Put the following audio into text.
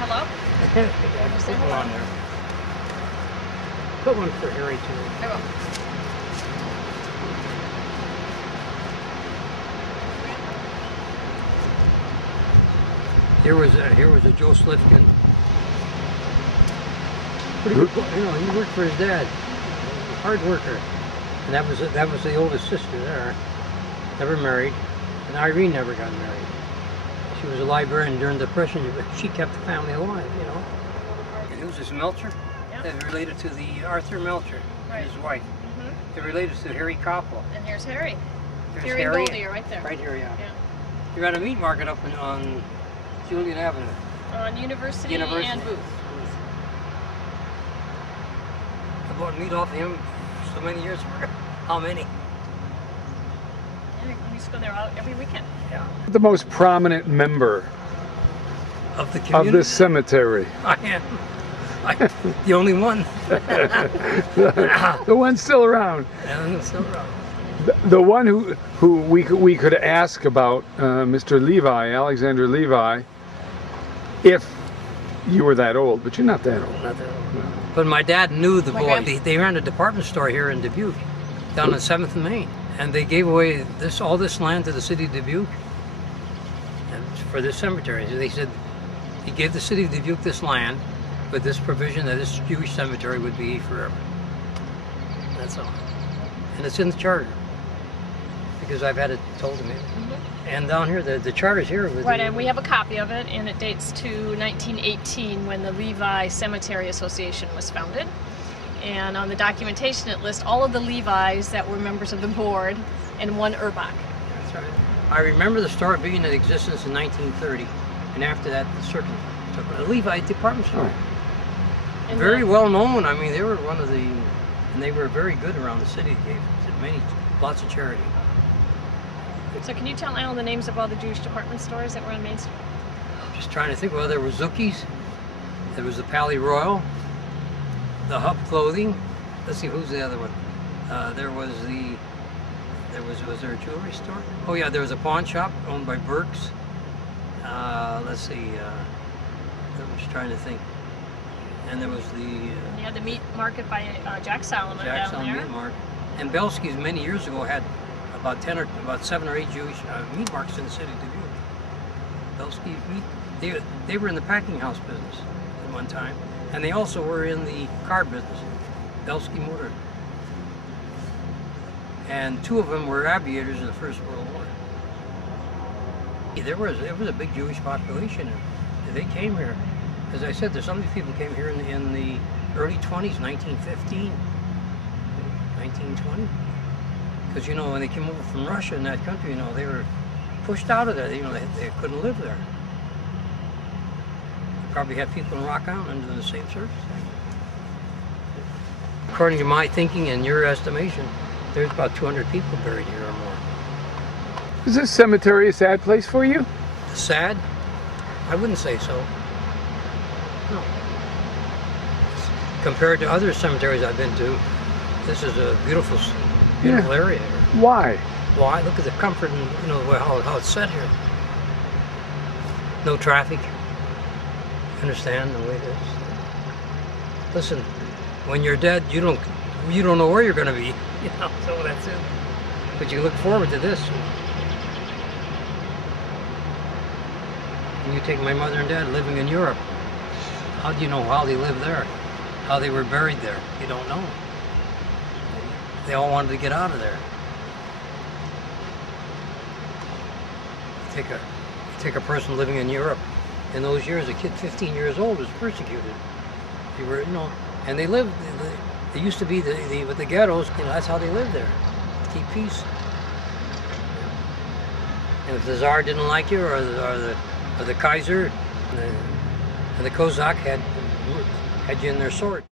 hello? Yeah, just put one on there. Put one for Harry too. I will. Here was a Joe Slifkin. Pretty good, you know, he worked for his dad. Hard worker. And that was the oldest sister there. Never married. And Irene never got married. She was a librarian during the Depression, but she kept the family alive, you know. And who's this Melcher? Yeah. They're related to the Arthur Melcher, Right. his wife. Mm-hmm. They're related to Harry Koppel. And here's Harry. There's Harry and Goldie are right there. Right here, yeah. Yeah. You're at a meat market up on Julian Avenue. On University and Booth. I bought meat off of him so many years ago. How many? Yeah, we used to go there every weekend. Yeah. The most prominent member Of the community? of this cemetery. I am. The only one. The one still around. And still around. The one who we could ask about, Mr. Levi, Alexander Levi, if you were that old, but you're not that old. Not that old. But my dad knew the My boy. grandpa. They ran a department store here in Dubuque, down on 7th and Main. And they gave away all this land to the city of Dubuque and for this cemetery. They said he gave the city of Dubuque this land with this provision that this Jewish cemetery would be forever. That's all. And it's in the charter because I've had it told to me. And down here, the charter's here. With Right, and we have a copy of it, and it dates to 1918 when the Levi Cemetery Association was founded. And on the documentation, it lists all of the Levis that were members of the board and one Urbach. That's right. I remember the store being in existence in 1930, and after that, the circuit took a Levi department store. And Very well known. I mean, they were one of the, and they were very good around the city. They gave lots of charity. So can you tell Alan the names of all the Jewish department stores that were on Main Street? Just trying to think. Well, there was Zucchi's, there was the Pally Royal, the Hub Clothing. Let's see, who's the other one? Was there a jewelry store? Oh yeah, there was a pawn shop owned by Burke's. Let's see. I'm just trying to think. And there was the You had the meat market by Jack Solomon Jack's down on there. Meat Market. And Belsky's many years ago had about 7 or 8 Jewish meat markets in the city of Dubuque. Belsky's meat. They were in the packing house business at one time, and they also were in the car business. Belsky Motor. And 2 of them were aviators in the First World War. There was a big Jewish population, and they came here. As I said, some of these people came here in the early 20s, 1915, 1920. Because, you know, when they came over from Russia and that country, you know, they were pushed out of there. You know, they couldn't live there. They probably had people in Rock Island under the same circumstances. According to my thinking and your estimation, there's about 200 people buried here or more. Is this cemetery a sad place for you? Sad? I wouldn't say so. No. Compared to other cemeteries I've been to, this is a beautiful area here. Why? Why? Look at the comfort and, you know, how it's set here. No traffic. Understand the way it is. Listen, when you're dead, you don't know where you're going to be. You know, so that's it. But you look forward to this. And you take my mother and dad living in Europe. How do you know how they lived there? How they were buried there? You don't know. They all wanted to get out of there. You take a person living in Europe. In those years, a kid 15 years old was persecuted. They were, you know, and they lived. They used to be with the ghettos. You know, that's how they lived there. Keep peace. And if the Tsar didn't like you, or the Kaiser, and the Kozak had you in their sword.